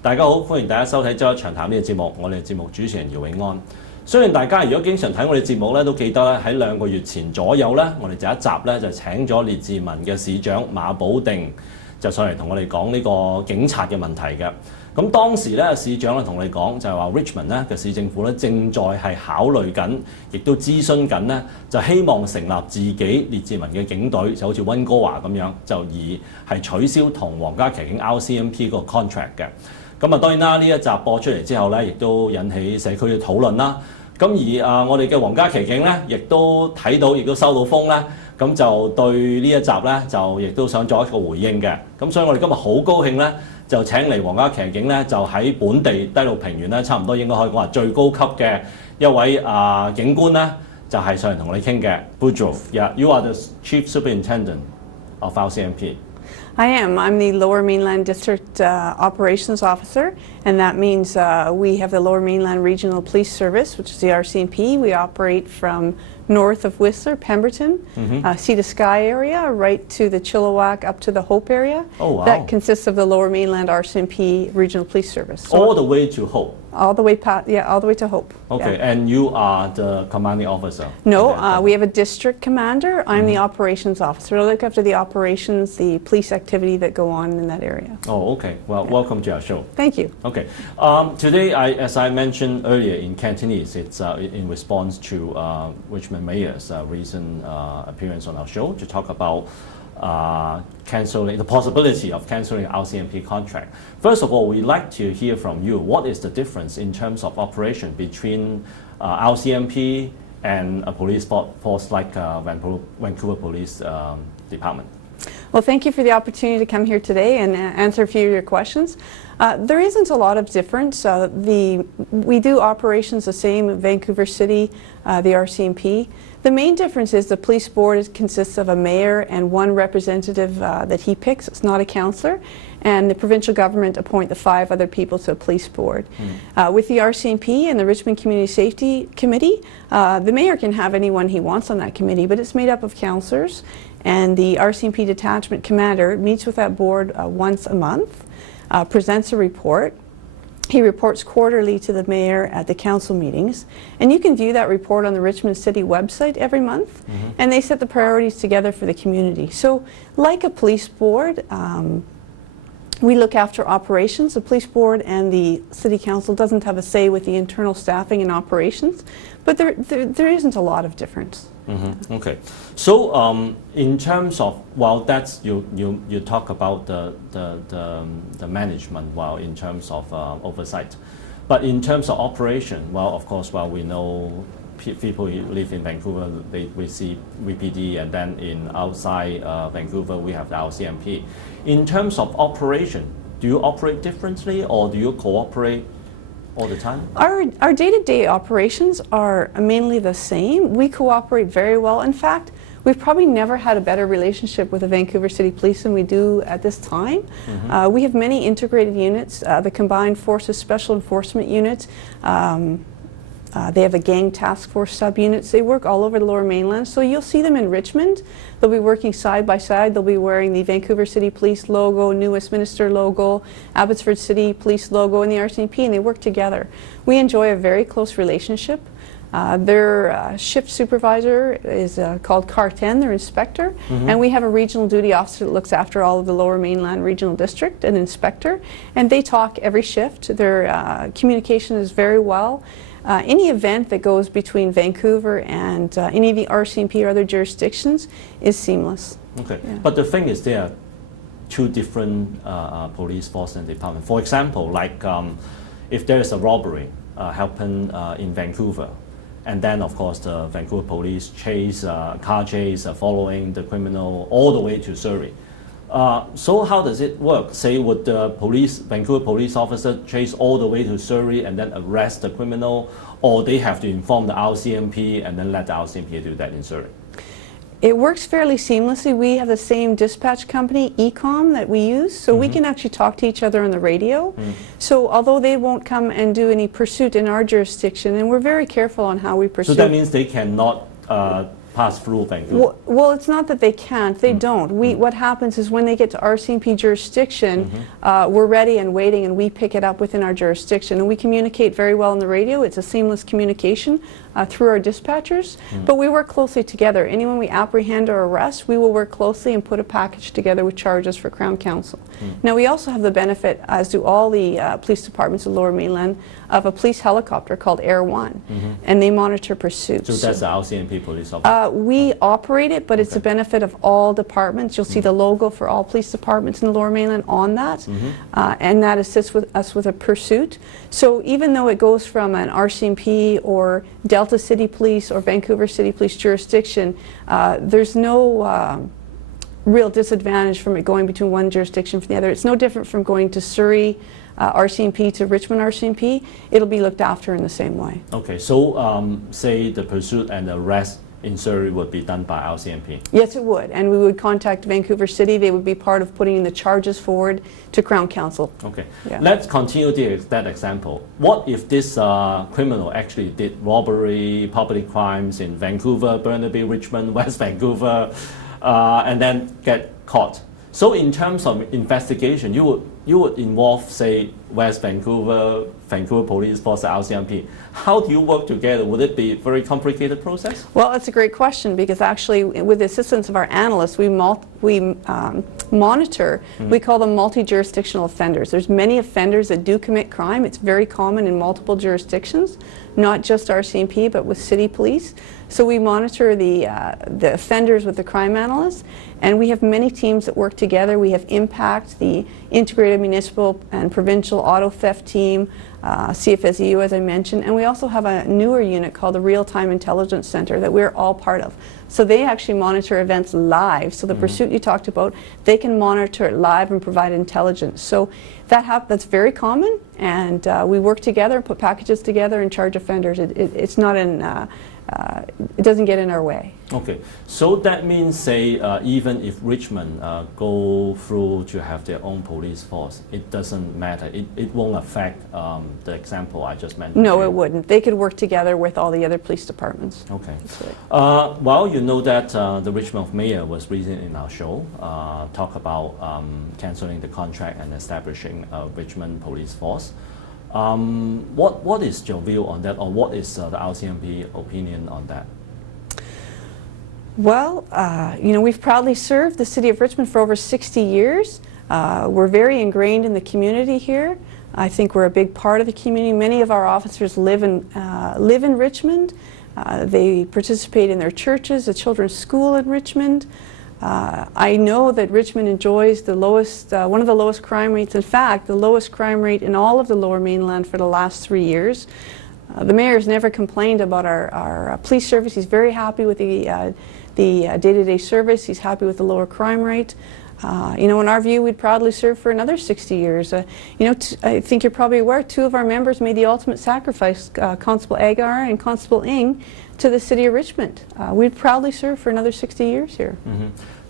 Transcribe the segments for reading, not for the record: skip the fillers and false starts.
大家好，歡迎大家收睇周一長談呢個節目，我哋節目主持人姚永安。相信大家如果經常睇我哋節目咧，都記得咧喺2個月前左右咧，我哋就一集咧就請咗列治文嘅市長馬保定就上嚟同我哋講呢個警察嘅問題嘅。咁當時咧市長咧同我哋講就係話 Richmond 咧嘅市政府咧正在係考慮緊，亦都諮詢緊咧，就希望成立自己列治文嘅警隊，就好似溫哥華咁樣，就而係取消同皇家騎警 RCMP 個 contract 嘅。咁啊當然啦，呢一集播出嚟之後咧，亦都引起社區嘅討論啦。咁而我哋嘅皇家騎警咧，亦都睇到，亦都收到風咧，咁就對呢一集咧，就亦都想作一個回應嘅。咁所以我哋今日好高興咧，就請嚟皇家騎警咧，就喺本地低陸平原咧，差唔多應該可以講話最高級嘅一位警官咧，就係上嚟同我哋傾嘅。Boudreau, yeah, you are the Chief Superintendent of RCMP. I am. I'm the Lower Mainland District Operations Officer, and that means we have the Lower Mainland Regional Police Service, which is the RCMP. We operate from north of Whistler, Pemberton, Sea to Sky area, right to the Chilliwack, up to the Hope area. Oh, wow. That consists of the Lower Mainland RCMP Regional Police Service. So all the way to Hope? All the way to Hope. Okay, yeah. and you are the commanding officer? No, we have a district commander. I'm the operations officer. I look after the operations, the police activity that go on in that area. Oh, okay. Well, welcome to our show. Thank you. Okay. Today, as I mentioned earlier in Cantonese, it's in response to Richmond Mayor's recent appearance on our show to talk about cancelling the possibility of cancelling the RCMP contract. First of all, we'd like to hear from you. What is the difference in terms of operation between RCMP and a police force like Vancouver Police Department? Well, thank you for the opportunity to come here today and answer a few of your questions. There isn't a lot of difference. We do operations the same in Vancouver City, the RCMP. The main difference is the police board consists of a mayor and one representative that he picks. It's not a councillor. And the provincial government appoint the 5 other people to a police board. With the RCMP and the Richmond Community Safety Committee, the mayor can have anyone he wants on that committee, but it's made up of councillors. And the RCMP detachment commander meets with that board once a month, presents a report. He reports quarterly to the mayor at the council meetings, and you can view that report on the Richmond City website every month, and they set the priorities together for the community. So like a police board, we look after operations. The police board and the city council doesn't have a say with the internal staffing and operations, but there isn't a lot of difference. Okay, so in terms of, well, that's you talk about the management, well, in terms of oversight, but in terms of operation, well, of course, well, we know people who live in Vancouver, we see VPD, and then in outside Vancouver we have the RCMP. In terms of operation, do you operate differently or do you cooperate all the time? Our day-to-day operations are mainly the same. We cooperate very well. In fact, we've probably never had a better relationship with the Vancouver City Police than we do at this time. We have many integrated units, the Combined Forces Special Enforcement Unit. They have a gang task force sub-units. They work all over the Lower Mainland. So you'll see them in Richmond. They'll be working side by side. They'll be wearing the Vancouver City Police logo, New Westminster logo, Abbotsford City Police logo, and the RCMP, and they work together. We enjoy a very close relationship. Their shift supervisor is called Car 10, their inspector, and we have a regional duty officer that looks after all of the Lower Mainland Regional District, an inspector, and they talk every shift. Their communication is very well. Any event that goes between Vancouver and any of the RCMP or other jurisdictions is seamless. Okay, yeah. But the thing is there are 2 different police forces and departments. For example, like if there is a robbery happen in Vancouver, and then of course the Vancouver police car chase following the criminal all the way to Surrey. So how does it work? Say, would the Vancouver police officer chase all the way to Surrey and then arrest the criminal, or they have to inform the RCMP and then let the RCMP do that in Surrey? It works fairly seamlessly. We have the same dispatch company, Ecom, that we use, so we can actually talk to each other on the radio. So although they won't come and do any pursuit in our jurisdiction, and we're very careful on how we pursue. So that means they cannot pass through Vancouver? Well, it's not that they can't. They don't. What happens is when they get to RCMP jurisdiction, we're ready and waiting, and we pick it up within our jurisdiction. And we communicate very well on the radio. It's a seamless communication through our dispatchers. But we work closely together. Anyone we apprehend or arrest, we will work closely and put a package together with charges for Crown Counsel. Now, we also have the benefit, as do all the police departments of Lower Mainland, of a police helicopter called Air One, and they monitor pursuits. So that's the RCMP police officer? We operate it, but it's a benefit of all departments. You'll see the logo for all police departments in the Lower Mainland on that, and that assists us with a pursuit. So even though it goes from an RCMP or Delta City Police or Vancouver City Police jurisdiction, there's no real disadvantage from it going between one jurisdiction from the other. It's no different from going to Surrey RCMP to Richmond RCMP. It'll be looked after in the same way. Okay, so say the pursuit and the arrest in Surrey would be done by RCMP? Yes, it would, and we would contact Vancouver City. They would be part of putting the charges forward to Crown Counsel. Okay, Yeah. let's continue that example. What if this criminal actually did robbery, property crimes in Vancouver, Burnaby, Richmond, West Vancouver, and then get caught? So in terms of investigation, you would involve, say, West Vancouver, Vancouver Police Force, RCMP. How do you work together? Would it be a very complicated process? Well, that's a great question, because actually with the assistance of our analysts, we monitor, we call them multi-jurisdictional offenders. There's many offenders that do commit crime. It's very common in multiple jurisdictions, not just RCMP, but with city police. So we monitor the offenders with the crime analysts, and we have many teams that work together. We have Impact, the Integrated Municipal and Provincial Auto Theft Team, CFSEU, as I mentioned, and we also have a newer unit called the Real-Time Intelligence Center that we're all part of. So they actually monitor events live. So the pursuit you talked about, they can monitor it live and provide intelligence. So that's very common, and we work together, put packages together, and charge offenders. It's not it doesn't get in our way. Okay, so that means, say, even if Richmond go through to have their own police force, it doesn't matter. It won't affect the example I just mentioned. No, it wouldn't. They could work together with all the other police departments. Okay. That's right. Well, you know that the Richmond mayor was recently in our show, talk about cancelling the contract and establishing a Richmond police force. What is your view on that, or what is the RCMP opinion on that? Well, we've proudly served the city of Richmond for over 60 years. We're very ingrained in the community here. I think we're a big part of the community. Many of our officers live in Richmond. They participate in their churches, the children's school in Richmond. I know that Richmond enjoys the lowest, one of the lowest crime rates. In fact, the lowest crime rate in all of the Lower Mainland for the last 3 years. The mayor's never complained about our police service. He's very happy with the day-to-day service. He's happy with the lower crime rate. In our view, we'd proudly serve for another 60 years. I think you're probably aware, 2 of our members made the ultimate sacrifice, Constable Agar and Constable Ng, to the city of Richmond. We'd proudly serve for another 60 years here.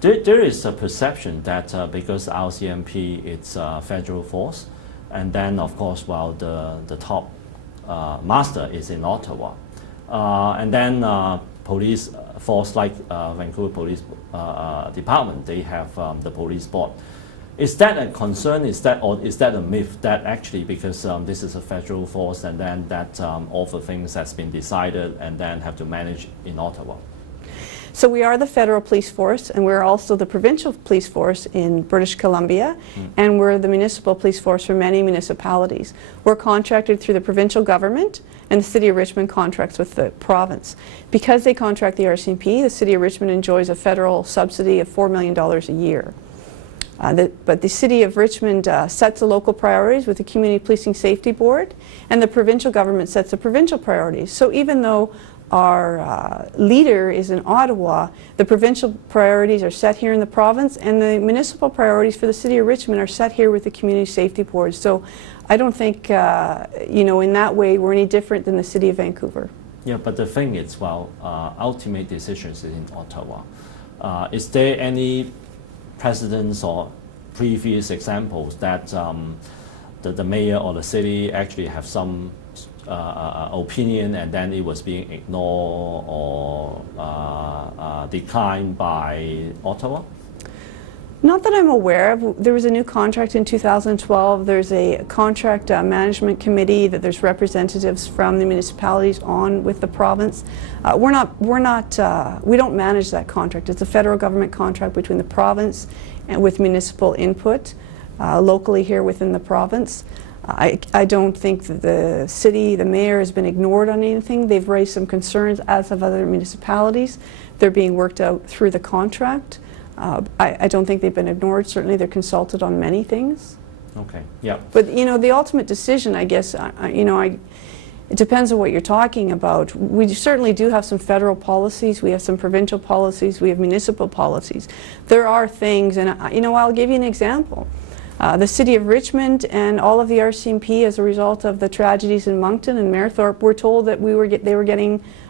There is a perception that because RCMP it's a federal force, and then of course while the top master is in Ottawa, and then police force like Vancouver Police Department, they have the police board. Is that a concern? Or is that a myth that actually because this is a federal force and then that all the things has been decided and then have to manage in Ottawa? So we are the federal police force, and we're also the provincial police force in British Columbia, and we're the municipal police force for many municipalities. We're contracted through the provincial government, and the city of Richmond contracts with the province. Because they contract the RCMP, the city of Richmond enjoys a federal subsidy of $4 million a year. But the city of Richmond sets the local priorities with the Community Policing Safety Board, and the provincial government sets the provincial priorities. So even though our leader is in Ottawa, the provincial priorities are set here in the province, and the municipal priorities for the city of Richmond are set here with the Community Safety Board. So I don't think, in that way, we're any different than the city of Vancouver. Yeah, but the thing is, ultimate decisions is in Ottawa. Is there any precedents or previous examples that the mayor or the city actually have some opinion and then it was being ignored or declined by Ottawa? Not that I'm aware of. There was a new contract in 2012. There's a contract management committee that there's representatives from the municipalities on with the province. We don't manage that contract. It's a federal government contract between the province and with municipal input locally here within the province. I don't think that the city, the mayor has been ignored on anything. They've raised some concerns, as have other municipalities. They're being worked out through the contract. I don't think they've been ignored. Certainly they're consulted on many things. Okay, yeah. But you know, the ultimate decision, I guess, it depends on what you're talking about. We certainly do have some federal policies, we have some provincial policies, we have municipal policies. There are things, and I'll give you an example. The City of Richmond and all of the RCMP, as a result of the tragedies in Moncton and Mayerthorpe, were told that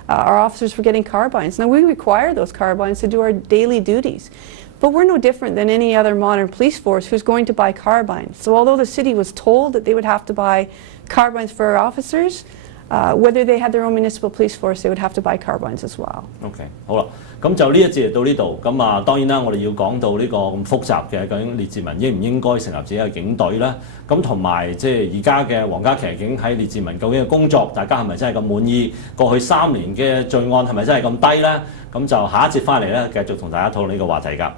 our officers were getting carbines. Now, we require those carbines to do our daily duties, but we're no different than any other modern police force who's going to buy carbines. So although the city was told that they would have to buy carbines for our officers, whether they had their own municipal police force, they would have to buy carbines as well. OK， 好啦，咁就呢一節到呢度，咁當然啦，我哋要講到呢個咁複雜嘅，究竟列治文應唔應該成立自己嘅警隊咧？咁同埋即係而家嘅皇家騎警喺列治文究竟嘅工作，大家係咪真係咁滿意？過去3年嘅罪案係咪真係咁低咧？咁就下一節翻嚟咧，繼續同大家討論呢個話題㗎。